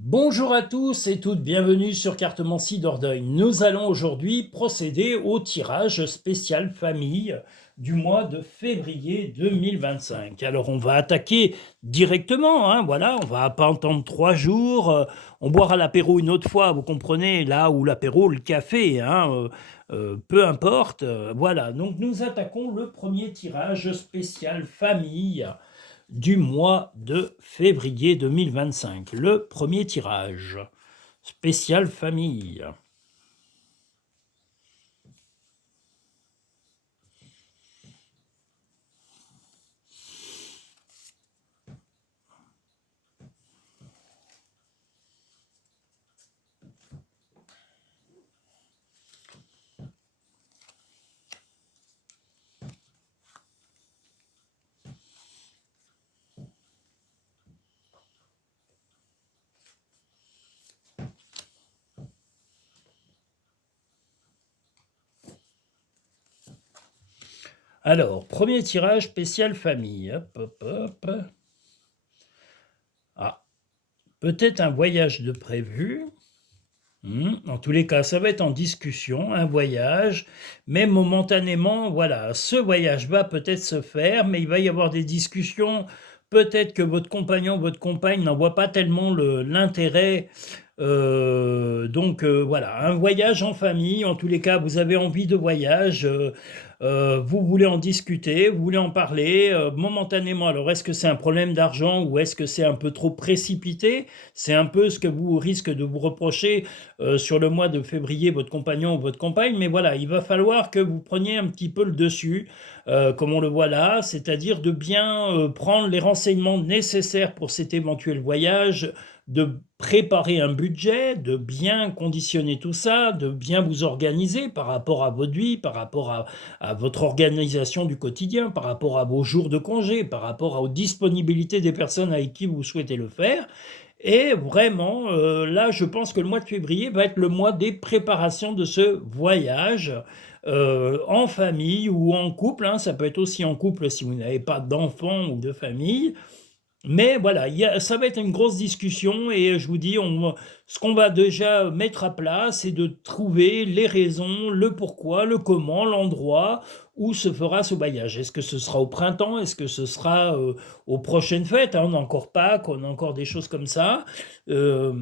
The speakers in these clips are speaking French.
Bonjour à tous et toutes, bienvenue sur Cartomancie Dordogne. Nous allons aujourd'hui procéder au tirage spécial famille du mois de février 2025. Alors on va attaquer directement, hein, voilà, on va pas entendre 3 jours, on boira l'apéro une autre fois, vous comprenez, là où l'apéro, le café, hein, peu importe, voilà. Donc nous attaquons le premier tirage spécial famille du mois de février 2025. Le premier tirage spécial famille. Alors, premier tirage spécial famille. Hop, hop, hop. Ah, peut-être un voyage de prévu. En tous les cas, ça va être en discussion, un voyage, mais momentanément, voilà, ce voyage va peut-être se faire, mais il va y avoir des discussions. Peut-être que votre compagnon, votre compagne n'en voit pas tellement l'intérêt. Donc voilà, un voyage en famille, en tous les cas, vous avez envie de voyage, vous voulez en discuter, vous voulez en parler momentanément. Alors, est-ce que c'est un problème d'argent ou est-ce que c'est un peu trop précipité? C'est un peu ce que vous risquez de vous reprocher sur le mois de février, votre compagnon ou votre compagne, mais voilà, il va falloir que vous preniez un petit peu le dessus, comme on le voit là, c'est-à-dire de bien prendre les renseignements nécessaires pour cet éventuel voyage, de préparer un budget, de bien conditionner tout ça, de bien vous organiser par rapport à votre vie, par rapport à votre organisation du quotidien, par rapport à vos jours de congé, par rapport aux disponibilités des personnes avec qui vous souhaitez le faire. Et vraiment, là, je pense que le mois de février va être le mois des préparations de ce voyage en famille ou en couple, hein. Ça peut être aussi en couple si vous n'avez pas d'enfants ou de famille. Mais voilà, ça va être une grosse discussion et je vous dis, ce qu'on va déjà mettre à plat, c'est de trouver les raisons, le pourquoi, le comment, l'endroit où se fera ce voyage. Est-ce que ce sera au printemps? Est-ce que ce sera aux prochaines fêtes, hein? On n'a encore Pâques, on a encore des choses comme ça. Euh,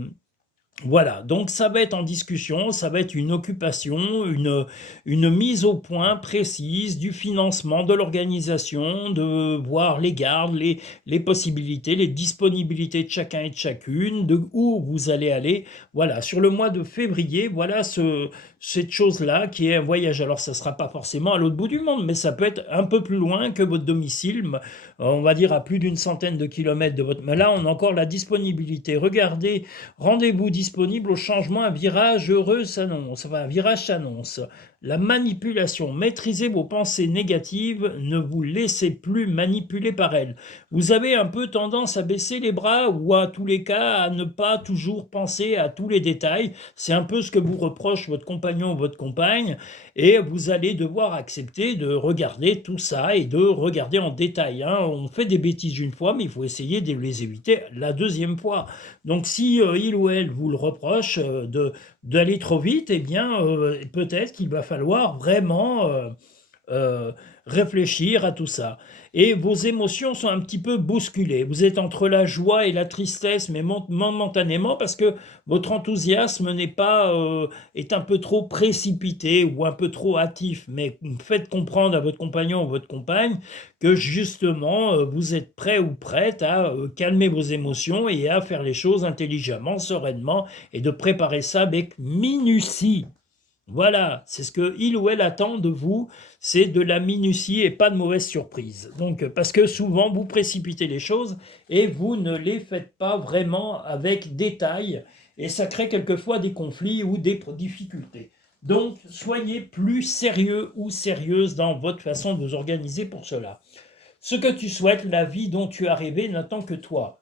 voilà, donc ça va être en discussion, ça va être une occupation, une mise au point précise du financement, de l'organisation, de voir les gardes, les possibilités, les disponibilités de chacun et de chacune, de où vous allez aller. Voilà, sur le mois de février, voilà cette chose-là qui est un voyage. Alors ça ne sera pas forcément à l'autre bout du monde, mais ça peut être un peu plus loin que votre domicile, on va dire à plus d'une centaine de kilomètres de votre... Mais là, on a encore la disponibilité. Regardez. Rendez-vous disponible au changement, un virage heureux s'annonce, enfin un virage s'annonce. La manipulation, maîtrisez vos pensées négatives, ne vous laissez plus manipuler par elles. Vous avez un peu tendance à baisser les bras ou à tous les cas à ne pas toujours penser à tous les détails. C'est un peu ce que vous reproche votre compagnon ou votre compagne et vous allez devoir accepter de regarder tout ça et de regarder en détail, hein. On fait des bêtises une fois, mais il faut essayer de les éviter la deuxième fois. Donc si il ou elle vous le reproche d'aller trop vite, eh bien peut-être qu'il va falloir vraiment euh, réfléchir à tout ça. Et vos émotions sont un petit peu bousculées. Vous êtes entre la joie et la tristesse, mais momentanément, parce que votre enthousiasme n'est pas est un peu trop précipité ou un peu trop hâtif. Mais faites comprendre à votre compagnon ou votre compagne que justement vous êtes prêt ou prête à calmer vos émotions et à faire les choses intelligemment, sereinement, et de préparer ça avec minutie. Voilà, c'est ce que il ou elle attend de vous, c'est de la minutie et pas de mauvaises surprises. Donc, parce que souvent vous précipitez les choses et vous ne les faites pas vraiment avec détail, et ça crée quelquefois des conflits ou des difficultés. Donc, soyez plus sérieux ou sérieuse dans votre façon de vous organiser pour cela. Ce que tu souhaites, la vie dont tu as rêvé, n'attend que toi.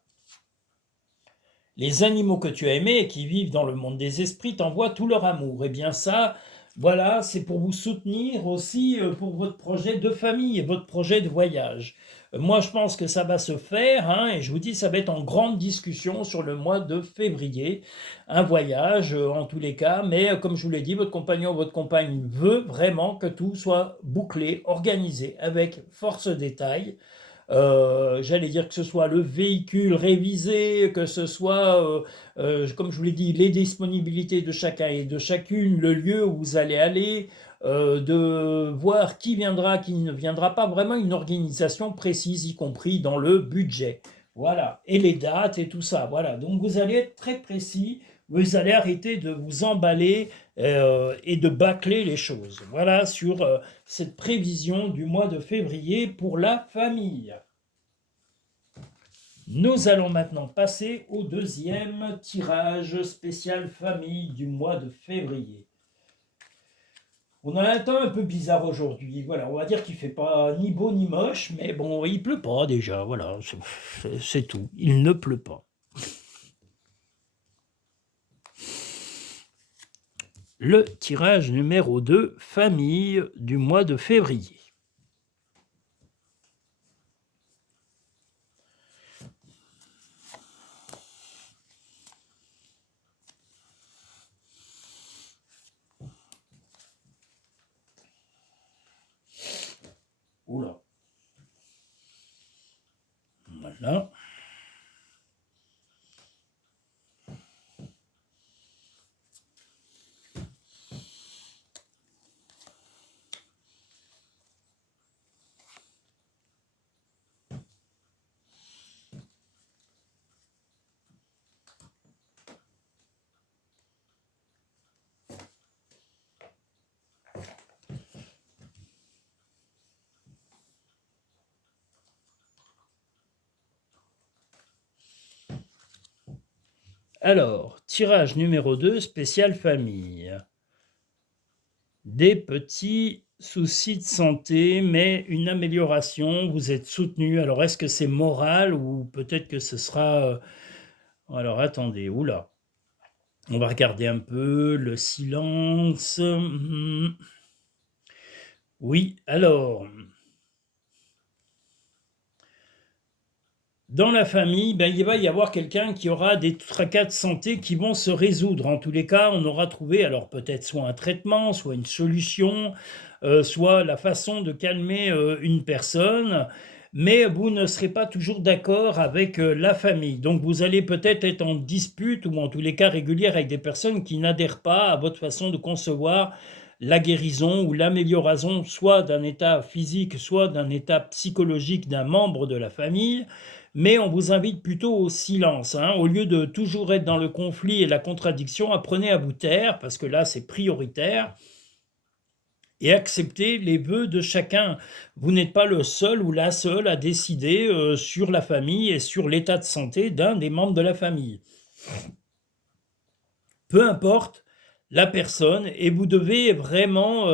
Les animaux que tu as aimés et qui vivent dans le monde des esprits t'envoient tout leur amour. Eh bien ça, Voilà, c'est pour vous soutenir aussi pour votre projet de famille et votre projet de voyage. Moi, je pense que ça va se faire, hein, et je vous dis, ça va être en grande discussion sur le mois de février. Un voyage, en tous les cas, mais comme je vous l'ai dit, votre compagnon ou votre compagne veut vraiment que tout soit bouclé, organisé, avec force détail. J'allais dire que ce soit le véhicule révisé, que ce soit, comme je vous l'ai dit, les disponibilités de chacun et de chacune, le lieu où vous allez aller, de voir qui viendra, qui ne viendra pas, vraiment une organisation précise, y compris dans le budget. Voilà, et les dates et tout ça. Voilà, donc vous allez être très précis, vous allez arrêter de vous emballer et de bâcler les choses. Voilà sur cette prévision du mois de février pour la famille. Nous allons maintenant passer au deuxième tirage spécial famille du mois de février. On a un temps un peu bizarre aujourd'hui. Voilà, on va dire qu'il fait pas ni beau ni moche, mais bon, il pleut pas déjà. Voilà, c'est tout. Il ne pleut pas. Le tirage numéro 2, famille du mois de février. Oula. Voilà. Alors, tirage numéro 2, spécial famille. Des petits soucis de santé, mais une amélioration, vous êtes soutenu. Alors, est-ce que c'est moral ou peut-être que ce sera... Alors, attendez, oula. On va regarder un peu le silence. Oui, alors, dans la famille, ben, il va y avoir quelqu'un qui aura des tracas de santé qui vont se résoudre. En tous les cas, on aura trouvé, alors peut-être soit un traitement, soit une solution, soit la façon de calmer une personne, mais vous ne serez pas toujours d'accord avec la famille. Donc vous allez peut-être être en dispute ou en tous les cas régulière avec des personnes qui n'adhèrent pas à votre façon de concevoir la guérison ou l'amélioration, soit d'un état physique, soit d'un état psychologique d'un membre de la famille, mais on vous invite plutôt au silence, hein. Au lieu de toujours être dans le conflit et la contradiction, apprenez à vous taire, parce que là c'est prioritaire, et acceptez les vœux de chacun. Vous n'êtes pas le seul ou la seule à décider sur la famille et sur l'état de santé d'un des membres de la famille. Peu importe la personne, et vous devez vraiment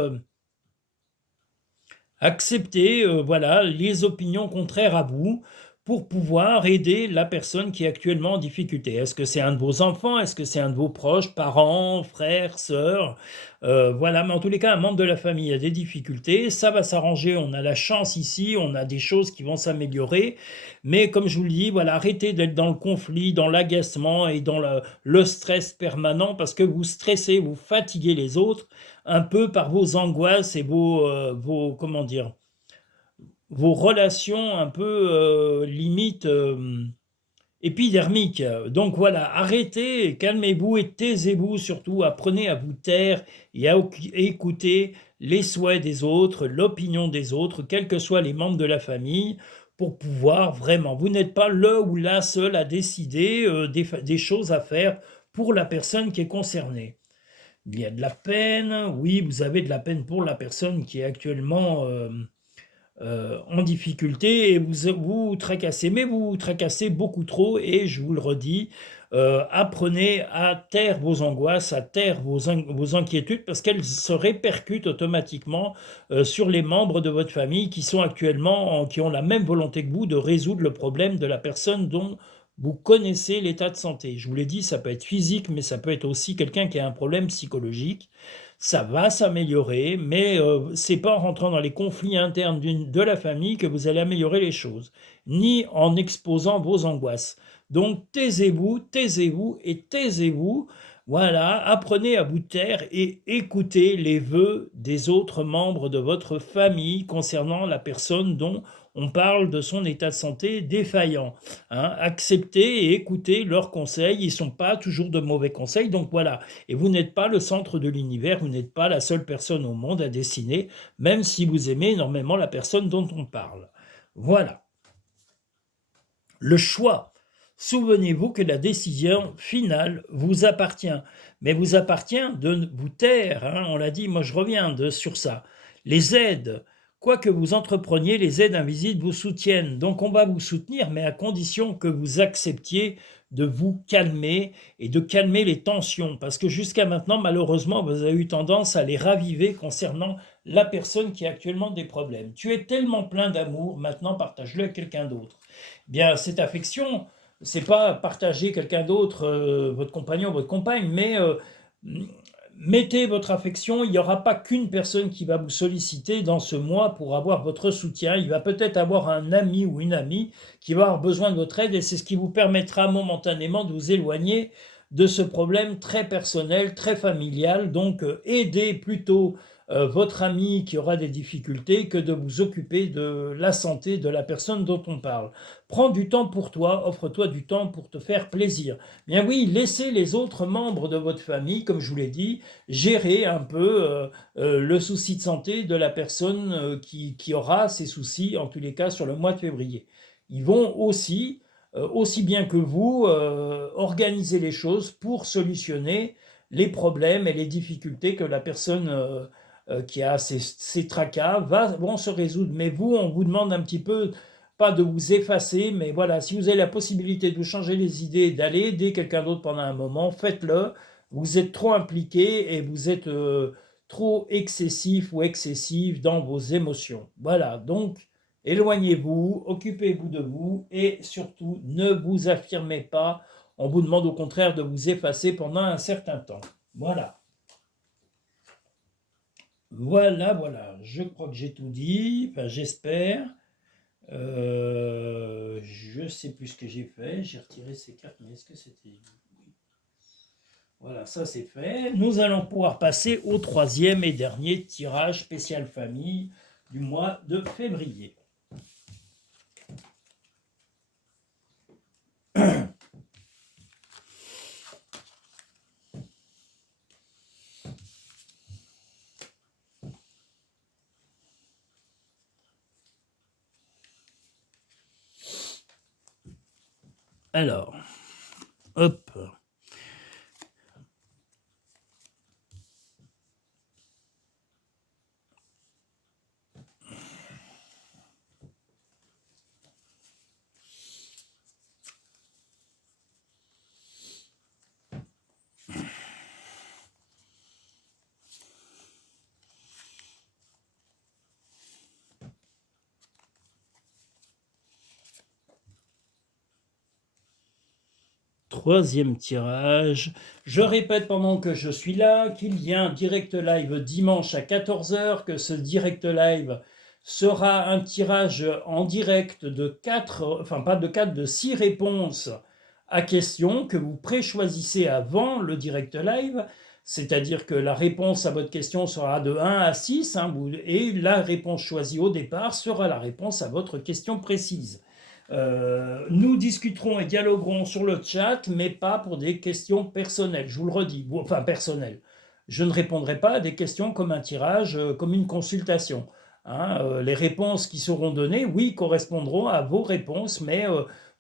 accepter voilà, les opinions contraires à vous pour pouvoir aider la personne qui est actuellement en difficulté. Est-ce que c'est un de vos enfants? Est-ce que c'est un de vos proches, parents, frères, sœurs? Voilà, mais en tous les cas, un membre de la famille a des difficultés. Ça va s'arranger. On a la chance ici, on a des choses qui vont s'améliorer. Mais comme je vous le dis, voilà, arrêtez d'être dans le conflit, dans l'agacement et dans le stress permanent parce que vous stressez, vous fatiguez les autres un peu par vos angoisses et vos comment dire, vos relations un peu limite épidermiques. Donc voilà, arrêtez, calmez-vous et taisez-vous surtout. Apprenez à vous taire et à écouter les souhaits des autres, l'opinion des autres, quels que soient les membres de la famille, pour pouvoir vraiment. Vous n'êtes pas le ou la seule à décider des choses à faire pour la personne qui est concernée. Il y a de la peine, oui, vous avez de la peine pour la personne qui est actuellement en difficulté et vous tracassez, mais vous tracassez beaucoup trop et je vous le redis, apprenez à taire vos angoisses, à taire vos inquiétudes parce qu'elles se répercutent automatiquement sur les membres de votre famille qui sont actuellement, qui ont la même volonté que vous de résoudre le problème de la personne dont vous connaissez l'état de santé. Je vous l'ai dit, ça peut être physique, mais ça peut être aussi quelqu'un qui a un problème psychologique. ça va s'améliorer, mais c'est pas en rentrant dans les conflits internes de la famille que vous allez améliorer les choses, ni en exposant vos angoisses. Donc taisez-vous, taisez-vous et taisez-vous. Voilà, apprenez à vous taire et écoutez les vœux des autres membres de votre famille concernant la personne dont on parle de son état de santé défaillant. Hein. Acceptez et écoutez leurs conseils, ils ne sont pas toujours de mauvais conseils, donc voilà. Et vous n'êtes pas le centre de l'univers, vous n'êtes pas la seule personne au monde à dessiner, même si vous aimez énormément la personne dont on parle. Voilà. Le choix. Souvenez-vous que la décision finale vous appartient, mais vous appartient de vous taire. Hein, on l'a dit, moi je reviens sur ça. Les aides, quoi que vous entrepreniez, les aides invisibles vous soutiennent. Donc on va vous soutenir, mais à condition que vous acceptiez de vous calmer et de calmer les tensions. Parce que jusqu'à maintenant, malheureusement, vous avez eu tendance à les raviver concernant la personne qui a actuellement des problèmes. Tu es tellement plein d'amour, maintenant partage-le avec quelqu'un d'autre. Bien, cette affection, c'est pas partager quelqu'un d'autre, votre compagnon, votre compagne, mais mettez votre affection. Il n'y aura pas qu'une personne qui va vous solliciter dans ce mois pour avoir votre soutien. Il va peut-être avoir un ami ou une amie qui va avoir besoin de votre aide et c'est ce qui vous permettra momentanément de vous éloigner de ce problème très personnel, très familial. Donc, aidez plutôt votre ami qui aura des difficultés que de vous occuper de la santé de la personne dont on parle. Prends du temps pour toi, offre-toi du temps pour te faire plaisir. Bien oui, laissez les autres membres de votre famille, comme je vous l'ai dit, gérer un peu le souci de santé de la personne qui aura ces soucis, en tous les cas sur le mois de février. Ils vont aussi bien que vous, organiser les choses pour solutionner les problèmes et les difficultés que la personne qui a ces tracas vont se résoudre. Mais vous, on vous demande un petit peu, pas de vous effacer, mais voilà, si vous avez la possibilité de vous changer les idées, d'aller aider quelqu'un d'autre pendant un moment, faites-le. Vous êtes trop impliqué et vous êtes trop excessif ou excessive dans vos émotions. Voilà, donc éloignez-vous, occupez-vous de vous et surtout ne vous affirmez pas. On vous demande au contraire de vous effacer pendant un certain temps. Voilà. Voilà. Je crois que j'ai tout dit. Enfin, j'espère. Je ne sais plus ce que j'ai fait. J'ai retiré ces cartes, mais est-ce que c'était... Oui. Voilà, ça c'est fait. Nous allons pouvoir passer au troisième et dernier tirage spécial famille du mois de février. Alors, hop. Troisième tirage. Je répète pendant que je suis là qu'il y a un direct live dimanche à 14h, que ce direct live sera un tirage en direct de 4, enfin pas de 4, de 6 réponses à questions que vous préchoisissez avant le direct live. C'est-à-dire que la réponse à votre question sera de 1 à 6, hein, et la réponse choisie au départ sera la réponse à votre question précise. Nous discuterons et dialoguerons sur le chat, mais pas pour des questions personnelles. Je vous le redis, enfin personnelles. Je ne répondrai pas à des questions comme un tirage, comme une consultation. Hein, les réponses qui seront données, oui, correspondront à vos réponses, mais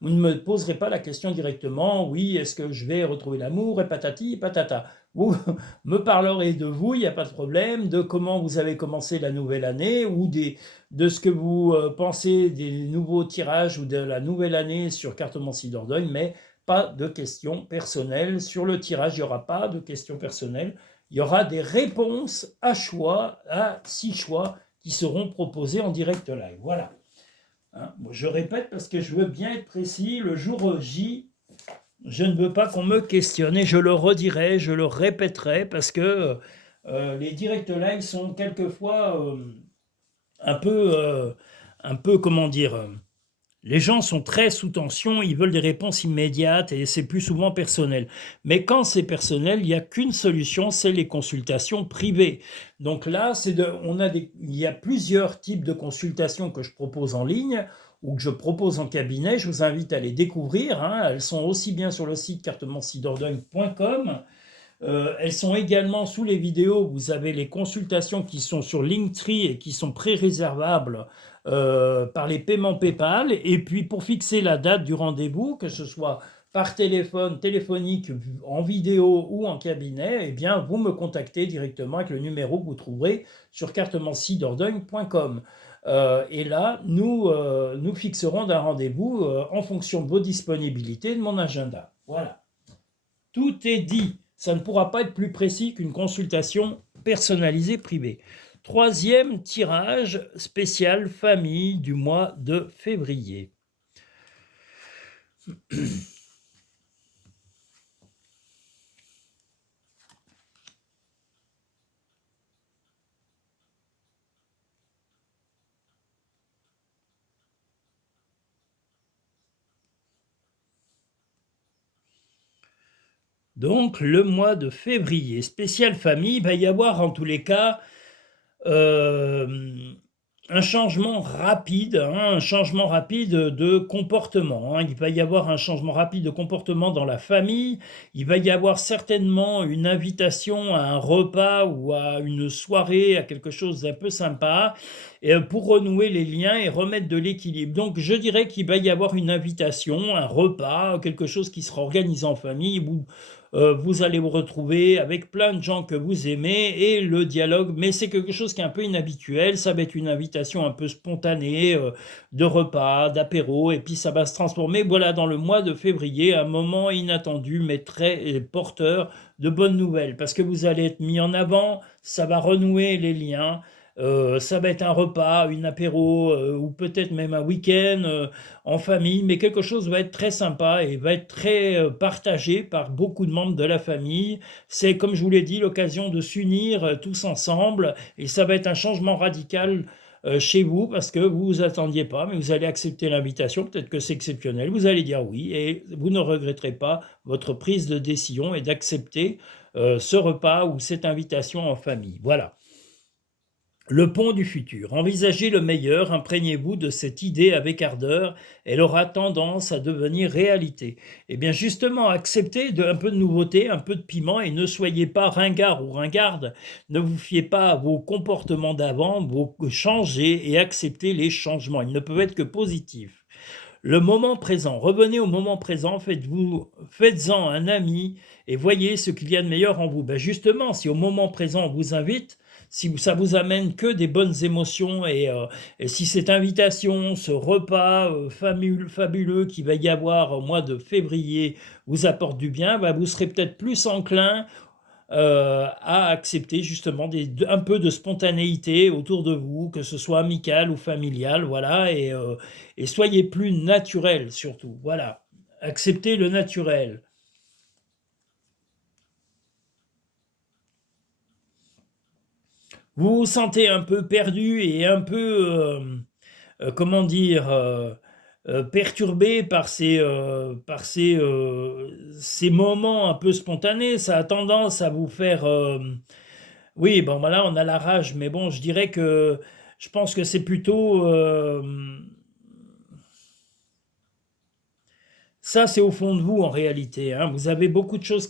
vous ne me poserez pas la question directement. Oui, est-ce que je vais retrouver l'amour et patati et patata. Vous me parlerez de vous, il n'y a pas de problème, de comment vous avez commencé la nouvelle année ou de ce que vous pensez des nouveaux tirages ou de la nouvelle année sur Cartomancie Dordogne, mais pas de questions personnelles. Sur le tirage, il n'y aura pas de questions personnelles. Il y aura des réponses à choix, à 6 choix qui seront proposés en direct live. Voilà. Hein, je répète parce que je veux bien être précis. Le jour J, je ne veux pas qu'on me questionne et je le redirai, je le répéterai parce que Les directs live sont quelquefois un peu, un peu, comment dire, les gens sont très sous tension, ils veulent des réponses immédiates et c'est plus souvent personnel. Mais quand c'est personnel, il n'y a qu'une solution, c'est les consultations privées. Donc là, il y a plusieurs types de consultations que je propose en ligne ou que je propose en cabinet. Je vous invite à les découvrir, hein. Elles sont aussi bien sur le site cartemencidordeuil.com. Elles sont également sous les vidéos. Vous avez les consultations qui sont sur Linktree et qui sont pré-réservables par les paiements PayPal. Et puis pour fixer la date du rendez-vous, que ce soit par téléphone, téléphonique, en vidéo ou en cabinet, eh bien vous me contactez directement avec le numéro que vous trouverez sur cartemencidordeuil.com. Et là, nous fixerons un rendez-vous en fonction de vos disponibilités et de mon agenda. Voilà. Tout est dit. Ça ne pourra pas être plus précis qu'une consultation personnalisée privée. Troisième tirage spécial famille du mois de février. Donc le mois de février, spécial famille, il va y avoir en tous les cas un changement rapide, hein, un changement rapide de comportement, hein. Il va y avoir un changement rapide de comportement dans la famille. Il va y avoir certainement une invitation à un repas ou à une soirée, à quelque chose d'un peu sympa, et pour renouer les liens et remettre de l'équilibre. Donc je dirais qu'il va y avoir une invitation, un repas, quelque chose qui sera organisé en famille où vous allez vous retrouver avec plein de gens que vous aimez et le dialogue, mais c'est quelque chose qui est un peu inhabituel. Ça va être une invitation un peu spontanée de repas, d'apéro, et puis ça va se transformer, voilà, dans le mois de février, un moment inattendu mais très porteur de bonnes nouvelles, parce que vous allez être mis en avant, ça va renouer les liens. Ça va être un repas, une apéro, ou peut-être même un week-end en famille, mais quelque chose va être très sympa et va être très partagé par beaucoup de membres de la famille. C'est, comme je vous l'ai dit, l'occasion de s'unir tous ensemble, et ça va être un changement radical chez vous, parce que vous vous attendiez pas, mais vous allez accepter l'invitation, peut-être que c'est exceptionnel, vous allez dire oui, et vous ne regretterez pas votre prise de décision et d'accepter ce repas ou cette invitation en famille. Voilà. Le pont du futur. Envisagez le meilleur, imprégnez-vous de cette idée avec ardeur, elle aura tendance à devenir réalité. Et bien justement, acceptez un peu de nouveauté, un peu de piment, et ne soyez pas ringard ou ringarde, ne vous fiez pas à vos comportements d'avant, vous changez et acceptez les changements, ils ne peuvent être que positifs. Le moment présent, revenez au moment présent, faites-en un ami et voyez ce qu'il y a de meilleur en vous. Ben justement, si au moment présent on vous invite, si ça vous amène que des bonnes émotions, et si cette invitation, ce repas fabuleux qu'il va y avoir au mois de février vous apporte du bien, ben vous serez peut-être plus enclin à accepter justement un peu de spontanéité autour de vous, que ce soit amical ou familial, voilà, et soyez plus naturel surtout, voilà. Acceptez le naturel. Vous vous sentez un peu perdu et un peu, comment dire, perturbé ces moments un peu spontanés. Ça a tendance à vous faire... oui, bon, voilà, on a la rage, mais bon, je dirais que je pense que c'est plutôt... ça, c'est au fond de vous en réalité, hein. Vous avez beaucoup de choses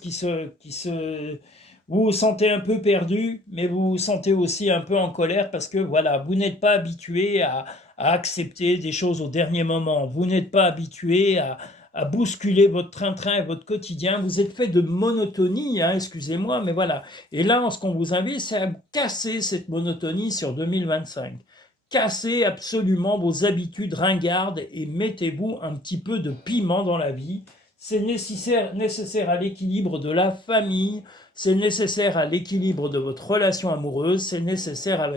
vous vous sentez un peu perdu, mais vous vous sentez aussi un peu en colère parce que voilà, vous n'êtes pas habitué à accepter des choses au dernier moment. Vous n'êtes pas habitué à bousculer votre train-train et votre quotidien. Vous êtes fait de monotonie, hein, excusez-moi, mais voilà. Et là, ce qu'on vous invite, c'est à casser cette monotonie sur 2025. Cassez absolument vos habitudes ringardes et mettez-vous un petit peu de piment dans la vie. C'est nécessaire à l'équilibre de la famille, c'est nécessaire à l'équilibre de votre relation amoureuse, c'est nécessaire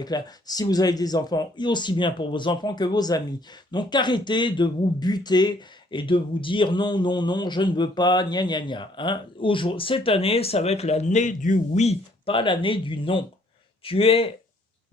si vous avez des enfants, et aussi bien pour vos enfants que vos amis. Donc arrêtez de vous buter et de vous dire non, non, non, je ne veux pas, gna gna gna, hein. Cette année, ça va être l'année du oui. pas l'année du non. Tu es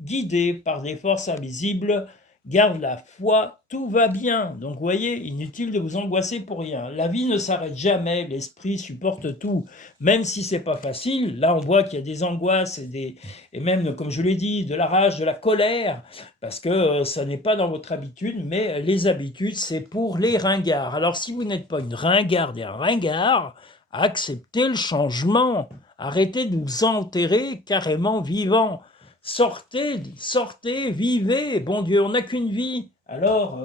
guidé par des forces invisibles, garde la foi, tout va bien. Donc vous voyez, inutile de vous angoisser pour rien. La vie ne s'arrête jamais, l'esprit supporte tout. Même si c'est pas facile, là on voit qu'il y a des angoisses et même, comme je l'ai dit, de la rage, de la colère, parce que ça n'est pas dans votre habitude, mais les habitudes, c'est pour les ringards. Alors si vous n'êtes pas une ringarde et un ringard, acceptez le changement. Arrêtez de vous enterrer carrément vivant. Sortez, sortez, vivez. Bon Dieu, on n'a qu'une vie. Alors,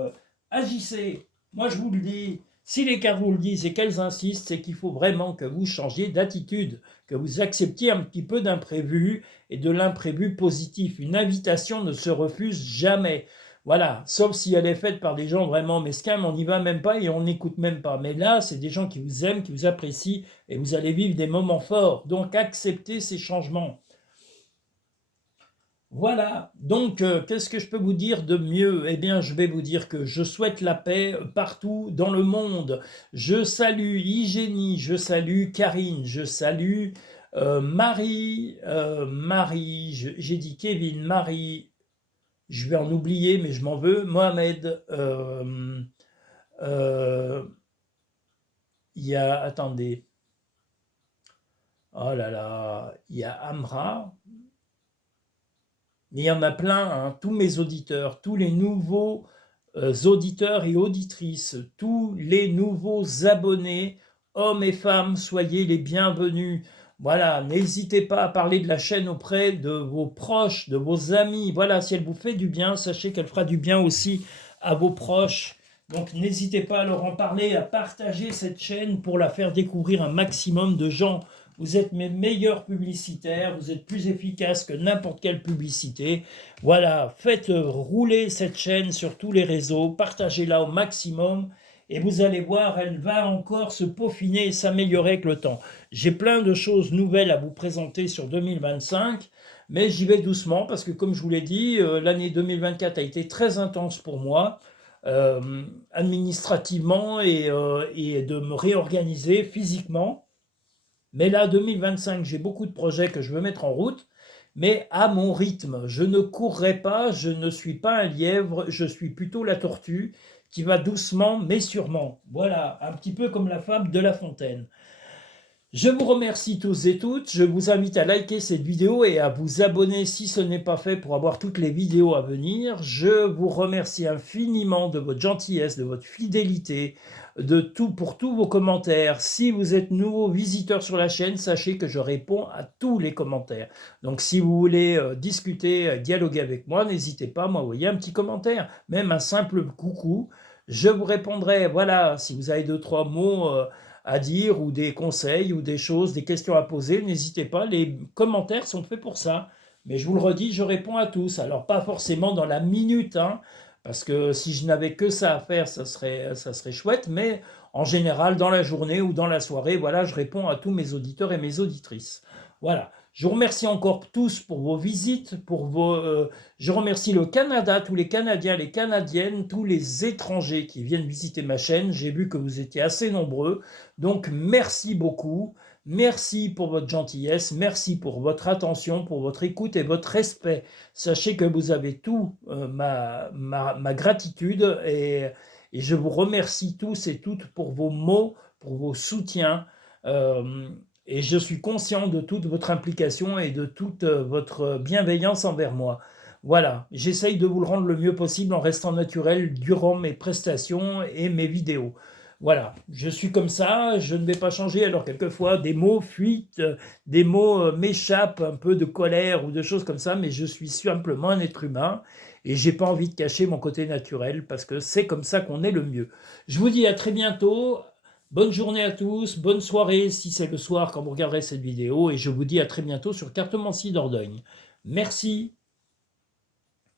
agissez. Moi, je vous le dis. Si les cartes vous le disent et qu'elles insistent, c'est qu'il faut vraiment que vous changiez d'attitude, que vous acceptiez un petit peu d'imprévu et de l'imprévu positif. Une invitation ne se refuse jamais. Voilà, sauf si elle est faite par des gens vraiment mesquins, mais on n'y va même pas et on n'écoute même pas. Mais là, c'est des gens qui vous aiment, qui vous apprécient et vous allez vivre des moments forts. Donc, acceptez ces changements. Voilà, donc qu'est-ce que je peux vous dire de mieux? Eh bien, je vais vous dire que je souhaite la paix partout dans le monde. Je salue Hygiénie, je salue Karine, je salue Marie, j'ai dit Kevin, Marie, je vais en oublier, mais je m'en veux, Mohamed, il y a, attendez, oh là là, il y a Amra, mais il y en a plein, hein, tous mes auditeurs, tous les nouveaux auditeurs et auditrices, tous les nouveaux abonnés, hommes et femmes, soyez les bienvenus. Voilà, n'hésitez pas à parler de la chaîne auprès de vos proches, de vos amis. Voilà, si elle vous fait du bien, sachez qu'elle fera du bien aussi à vos proches. Donc n'hésitez pas à leur en parler, à partager cette chaîne pour la faire découvrir un maximum de gens. Vous êtes mes meilleurs publicitaires, vous êtes plus efficaces que n'importe quelle publicité. Voilà, faites rouler cette chaîne sur tous les réseaux, partagez-la au maximum et vous allez voir, elle va encore se peaufiner et s'améliorer avec le temps. J'ai plein de choses nouvelles à vous présenter sur 2025, mais j'y vais doucement parce que comme je vous l'ai dit, l'année 2024 a été très intense pour moi. Administrativement et de me réorganiser physiquement. Mais là, 2025, j'ai beaucoup de projets que je veux mettre en route, mais à mon rythme. Je ne courrai pas, je ne suis pas un lièvre, je suis plutôt la tortue qui va doucement mais sûrement. Voilà, un petit peu comme la fable de La Fontaine. Je vous remercie tous et toutes, je vous invite à liker cette vidéo et à vous abonner si ce n'est pas fait pour avoir toutes les vidéos à venir. Je vous remercie infiniment de votre gentillesse, de votre fidélité, de tout pour tous vos commentaires. Si vous êtes nouveau visiteur sur la chaîne, sachez que je réponds à tous les commentaires. Donc si vous voulez discuter, dialoguer avec moi, n'hésitez pas à m'envoyer un petit commentaire, même un simple coucou. Je vous répondrai, voilà, si vous avez 2-3 mots à dire ou des conseils ou des choses, des questions à poser, n'hésitez pas, les commentaires sont faits pour ça. Mais je vous le redis, je réponds à tous. Alors pas forcément dans la minute, hein, parce que si je n'avais que ça à faire, ça serait chouette, mais en général, dans la journée ou dans la soirée, voilà, je réponds à tous mes auditeurs et mes auditrices. Voilà. Je vous remercie encore tous pour vos visites, je remercie le Canada, tous les Canadiens, les Canadiennes, tous les étrangers qui viennent visiter ma chaîne. J'ai vu que vous étiez assez nombreux, donc merci beaucoup. Merci pour votre gentillesse, merci pour votre attention, pour votre écoute et votre respect. Sachez que vous avez tout ma gratitude et je vous remercie tous et toutes pour vos mots, pour vos soutiens. Et je suis conscient de toute votre implication et de toute votre bienveillance envers moi. Voilà, j'essaye de vous le rendre le mieux possible en restant naturel durant mes prestations et mes vidéos. Voilà, je suis comme ça, je ne vais pas changer. Alors quelquefois, des mots fuitent, des mots m'échappent, un peu de colère ou de choses comme ça, mais je suis simplement un être humain et j'ai pas envie de cacher mon côté naturel parce que c'est comme ça qu'on est le mieux. Je vous dis à très bientôt. Bonne journée à tous, bonne soirée si c'est le soir quand vous regarderez cette vidéo et je vous dis à très bientôt sur Cartomancie Dordogne. Merci.